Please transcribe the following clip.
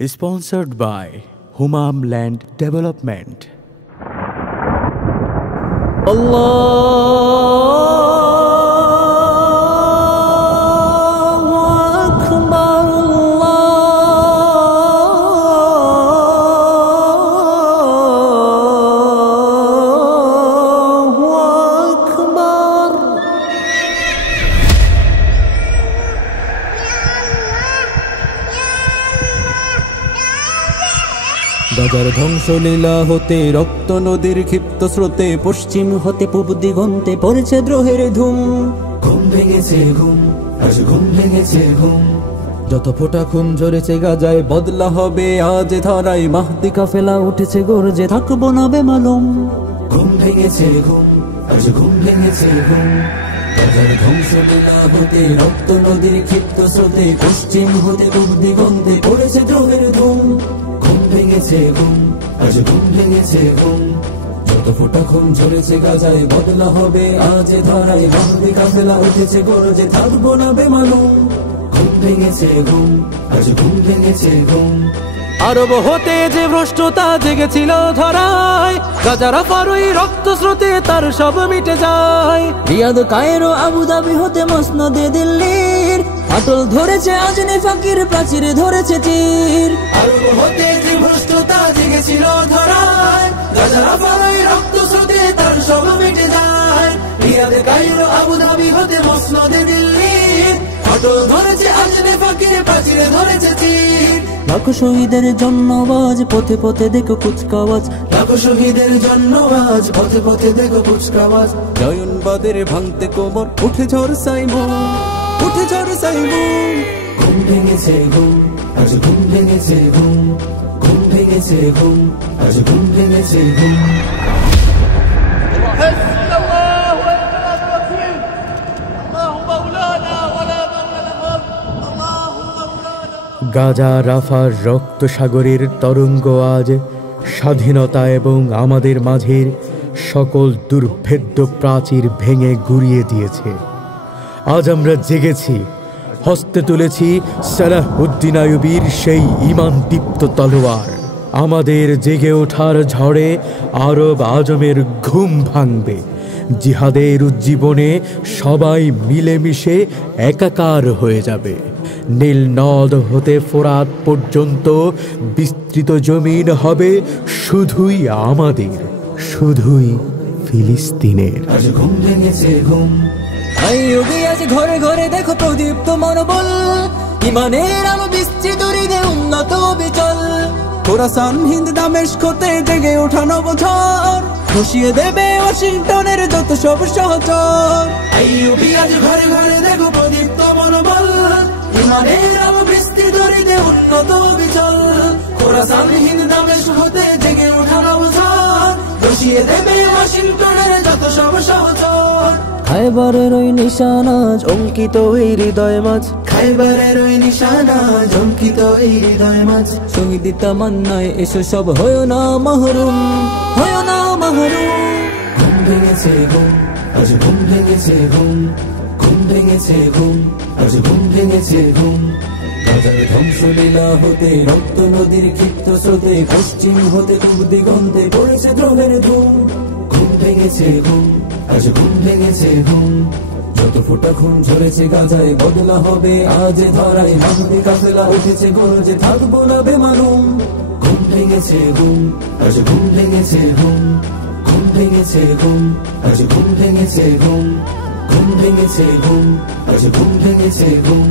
Sponsored by Humam Land Development. গাজার ধ্বংসলীলা হতে রক্ত নদীর ক্ষিপ্ত স্রোতে পশ্চিম হতে পূব দিগন্তে পড়েছে দ্রোহের ধুম। ঘুম ভেঙেছে ঘুম, আজ ঘুম ভেঙেছে ঘুম। যত ফোঁটা খুন ঝরেছে গাজায় বদলা হবে আজ ধারায়। মাহদি কাফেলা উঠেছে গর্জে থাকবো না বেমালুম। ঘুম ভেঙেছে ঘুম, আজ ঘুম ভেঙেছে ঘুম। গাজার ধ্বংসলীলা হতে রক্ত নদীর ক্ষিপ্ত স্রোতে পশ্চিম হতে পূব দিগন্তে পড়েছে দ্রোহের ধুম। ঘুম ভেঙেছে ঘুম, আজ ঘুম ভেঙেছে ঘুম। যত ফোঁটা খুন ঝরেছে গাজায় বদলা হবে আজ ধারায়। মাহদি কাফেলা উঠেছে গর্জে থাকবো না বেমালুম। ঘুম ভেঙেছে ঘুম, আজ ঘুম ভেঙেছে ঘুম। আরব হতে যে ভ্রষ্টতা জেগেছিল ধরায়, গাজারা ফারুই রক্ত স্রোতে তার সব মিটে যায়। রিয়াদ কায়রো আবুধাবি হতে মসনদে দিল্লির ফাটল ধরেছে আজনে ফাকির প্রাচীরে ধরেছে তীর। আরব হতে যে ভ্রষ্টতা জেগেছিল ধরায়, গাজারা ফারুই রক্ত স্রোতে তার সব মিটে যায়। রিয়াদ কায়রো আবুধাবি হতে মসনদে দিল্লির ফাটল ধরেছে আজনে ফাকির প্রাচীরে ধরেছে তীর। লাখো শহীদের জন্য আজ পথে পথে দেখো কুচকাওয়াজ। লাখো শহীদের জন্য আজ পথে পথে দেখো কুচকাওয়াজ। জয়নবাদের ভাঙতে কোমর উঠে ঝড় সাইমুম, উঠে ঝড় সাইমুম। ঘুম ভেঙেছে ঘুম, আজ ঘুম ভেঙেছে ঘুম। ঘুম ভেঙেছে ঘুম, আজ ঘুম ভেঙেছে ঘুম। গাজা রাফার রক্ত সাগরের তরঙ্গ আজ স্বাধীনতা এবং আমাদের মাঝের সকল দুর্ভেদ্য প্রাচীর ভেঙে গুড়িয়ে দিয়েছে। আজ আমরা জেগেছি, হস্তে তুলেছি সালাহউদ্দিন আইয়ুবীর সেই ঈমান দীপ্ত তলোয়ার। আমাদের জেগে ওঠার ঝড়ে আরব আজমের ঘুম ভাঙবে। জিহাদের উজ্জীবনে সবাই মিলেমিশে একাকার হয়ে যাবে। নীল নদ হতে ফোরাত পর্যন্ত বিস্তৃত জমিন হবে শুধুই আমাদের, শুধুই ফিলিস্তিনের। আজ ঘুম ভেঙেছে ঘুম। আইয়ুবী আজ ঘরে ঘরে দেখো প্রদীপ্ত মনোবল। ইমানের আলো বিস্তৃত হৃদয়ে উন্নত বিচল। খোরাসান হিন্দ দামেস্ক হতে জেগে ওঠানো বছর খুশিয়ে দেবে ওয়াশিংটনের যত সব সহচর। আইয়ুবী আজ ঘরে ঘরে দেখো প্রদীপ্ত মনোবল। ইমানের আলো বিস্তৃত হৃদয়ে উন্নত বিচল। খোরাসান হিন্দ দামেস্ক হতে জেগে ওঠানো বছর খুশিয়ে দেবে ওয়াশিংটনের যত সব সহচর। খায়বারের ওই নিশানা অঙ্কিত এই হৃদয় মাঝ। খায়বারের ওই নিশানা অঙ্কিত এই হৃদয় মাঝ। শহীদ তামান্নায় এসো সব হয় না মাহরুম, হয় না মাহরুম। ঘুম ভেঙেছে ঘুম, আজ ঘুম ভেঙেছে ঘুম। ঘুম ভেঙেছে ঘুম, আজ ঘুম ভেঙেছে ঘুম। গাজার ধ্বংসলীলা হতে রক্ত নদীর ক্ষিপ্ত স্রোতে পশ্চিম হতে পূব দিগন্তে পড়েছে দ্রোহের ধুম। ঘুম ভেঙেছে ঘুম, আজ ঘুম ভেঙেছে ঘুম। যত ফোঁটা খুন ঝরেছে গাজায় বদলা হবে আজ ধারায়। মাহদি কাফেলা উঠেছে গর্জে থাকবো না বেমালুম। ঘুম ভেঙেছে ঘুম, আজ ঘুম ভেঙেছে ঘুম। ঘুম ভেঙেছে ঘুম, আজ ঘুম ভেঙেছে ঘুম। ঘুম ভেঙেছে ঘুম, আজ ঘুম ভেঙেছে ঘুম।